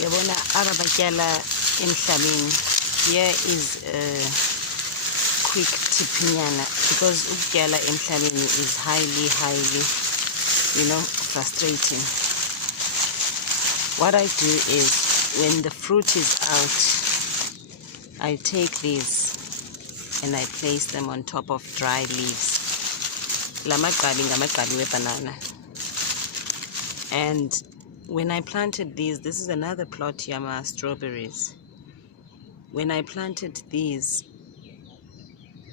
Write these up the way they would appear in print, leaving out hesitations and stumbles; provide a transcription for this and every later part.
Yabona ababatyala emhlabeni. Here is a quick tip nyana, because ukutyala emhlabeni is highly, frustrating. What I do is, when the fruit is out, I take these and I place them on top of dry leaves. Banana. And when I planted these, this is another plot yama strawberries. When I planted these,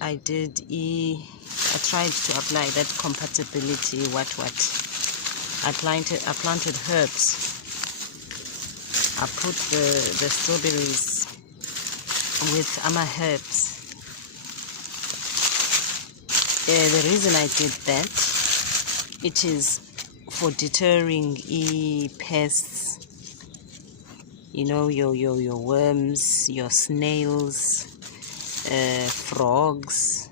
I tried to apply that compatibility. I planted herbs. I put the strawberries with herbs. The reason I did that, it is for deterring pests, your worms, your snails, frogs.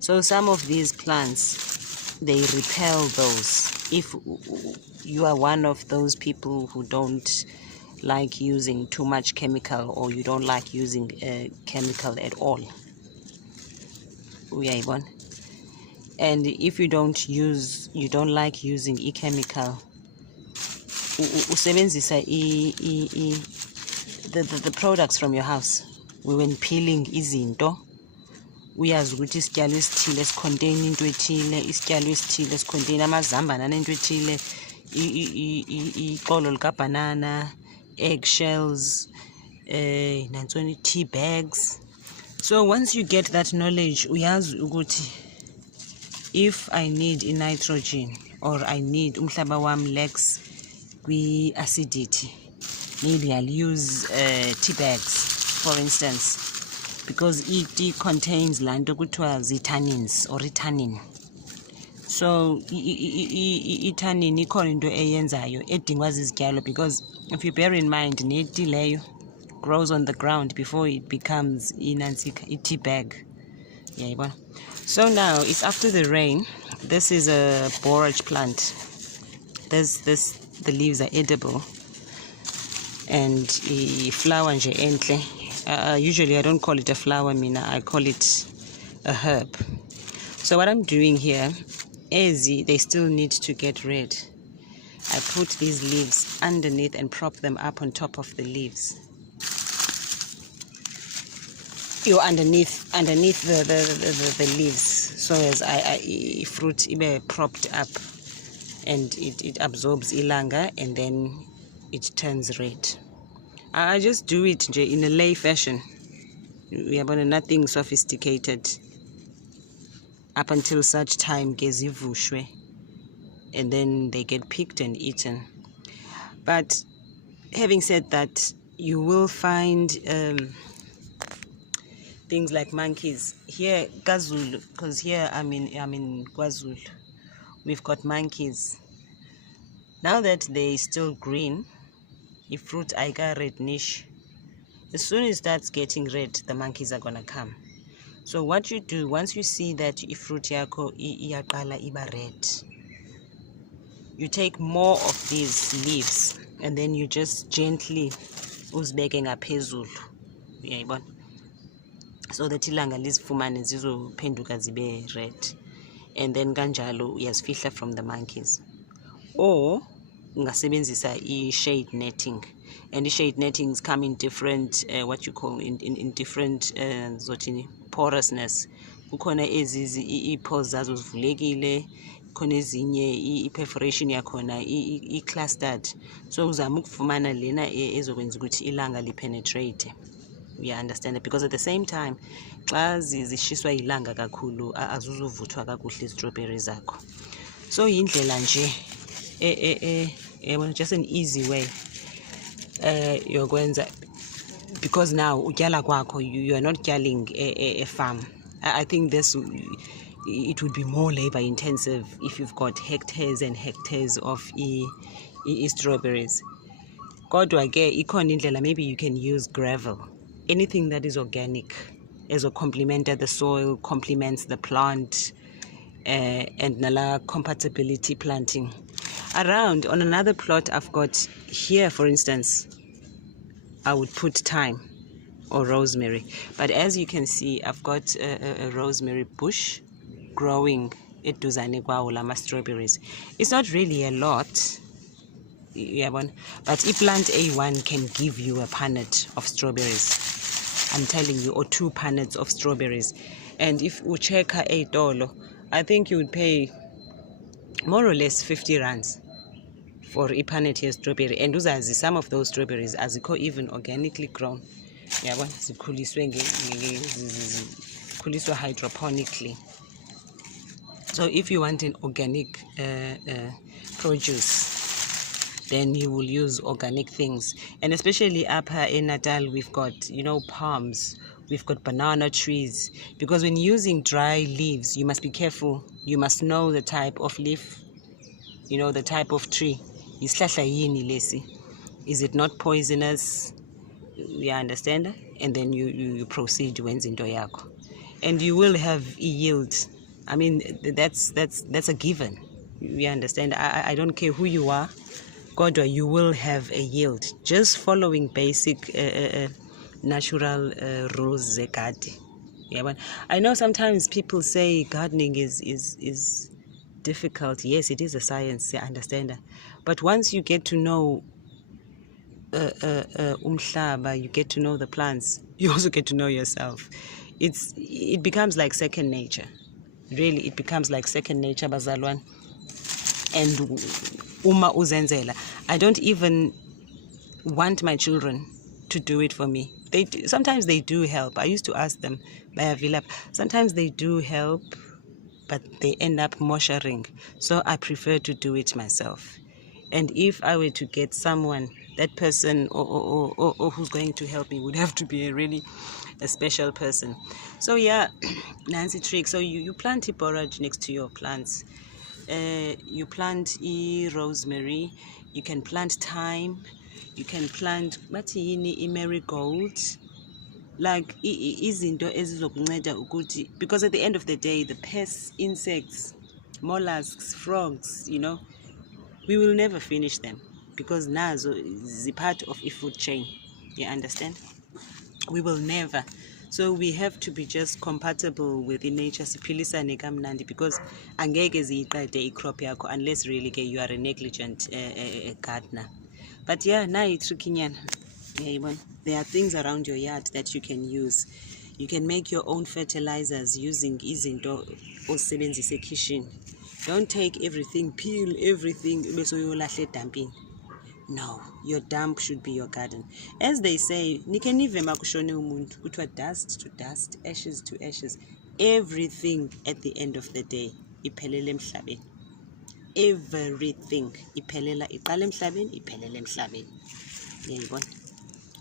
So some of these plants, they repel those. If you are one of those people who don't like using too much chemical, or you don't like using chemical at all, and if you don't like using chemical, usebenzisa the products from your house. When peeling izinto, uyazi ukuthi isityalo esithile esicontain into ethile, isityalo esithile esicontain amazambane anento ethile, ixolo likabanana, eggshells, nantsoni, tea bags. So once you get that knowledge, uyazi ukuthi if I need nitrogen, or I need umhlaba wami lacks acidity, maybe I'll use tea bags, for instance, because it contains lanto kuthiwa tannins or tannin. So tannin ikhona into eyenzayo edingwa zizityalo, because if you bear in mind, neti leyo grows on the ground before it becomes a tea bag. Yeah. So now it's after the rain. This is a borage plant. The leaves are edible, and flower nje entle. Usually I don't call it a flower, I call it a herb. So what I'm doing here is, they still need to get red. I put these leaves underneath and prop them up on top of the leaves. You're underneath the leaves, so as fruit be propped up, and it absorbs ilanga, and then it turns red. I just do it in a lay fashion. We have nothing sophisticated up until such time gezivushwe, and then they get picked and eaten. But having said that, you will find things like monkeys here, KwaZulu, because here I'm in KwaZulu. We've got monkeys. Now that they're still green, if fruit aiga rednish, as soon as it starts getting red, the monkeys are gonna come. So what you do, once you see that if fruit yako iyaqala iba red, you take more of these leaves, and then you just gently uzibeke ngaphezulu, uyayibona, so that ilanga lizifumane zizophenduka zibe red, and then kanjalo uyazifihla from the monkeys. Or ungasebenzisa shade netting, and the shade nettings come in different in different porousness. Kukhona ii-pores zazo zivulekile, khona ezinye i-perforation yakhona i-clustered. So uzama ukufumana lena ezokwenza ukuthi ilanga lipenetrate. We understand it, because at the same time, xa zishiswa ilanga kakhulu azuzuvuthwa kakuhle strawberries zakho. So yindlela nje just an easy way yokwenza, because now utyala kwakho, you are not tyaling a farm. I think it would be more labor intensive if you've got hectares and hectares of strawberries. Kodwa ke ikhona indlela, maybe you can use gravel, anything that is organic, as a complementer the soil, complements the plant, and nala compatibility planting. Around on another plot I've got here, for instance, I would put thyme or rosemary. But as you can see, I've got a rosemary bush growing eduzane kwawo lama strawberries. It's not really a lot, but plant A1 can give you a punnet of strawberries. I'm telling you, or 2 punnets of strawberries. And if you check a dolo, I think you would pay more or less 50 rands for a punnet here strawberry. And uzazi, some of those strawberries azikho even organically grown. Zikhuliswe hydroponically. So if you want an organic produce, then you will use organic things. And especially up here in Natal, we've got, palms, we've got banana trees. Because when using dry leaves, you must be careful. You must know the type of leaf, the type of tree. Is it not poisonous? You understand? And then you proceed when zinto yakho. And you will have yield. I mean, that's a given. You understand? I don't care who you are. Kodwa, you will have a yield just following basic natural rules zekadi. Yeah, but I know sometimes people say gardening is difficult. Yes, it is a science, I understand that. But once you get to know umhlaba, you get to know the plants, you also get to know yourself. It becomes like second nature. Really, it becomes like second nature, bazalwan. And uma uzenzela, I don't even want my children to do it for me. Sometimes they do help. I used to ask them, sometimes they do help, but they end up moshering. So I prefer to do it myself. And if I were to get someone, that person or who's going to help me would have to be a special person. So yeah, Nancy trick. So you plant a borage next to your plants. You plant rosemary, you can plant thyme, you can plant marigold, like izinto ezizokunceda ukuthi, because at the end of the day, the pests, insects, mollusks, frogs, we will never finish them, because nazo is part of a food chain. You understand? We will never. So we have to be just compatible with the nature, siphilisane kamnandi, because angeke ziyiqede icrop yakho unless really you are a negligent gardener. But yeah, now it's tricky. There are things around your yard that you can use. You can make your own fertilizers using izinto osebenzise kitchen. Don't take everything, peel everything bese uyolahle edampini. No, your dump should be your garden. As they say, nikenive makushone umuntu, kuthiwa dust to dust, ashes to ashes. Everything at the end of the day iphelele emhlabeni. Everything iphelela iqala emhlabeni, iphelele emhlabeni. Yayibona?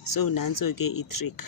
So nanso ke i-trick.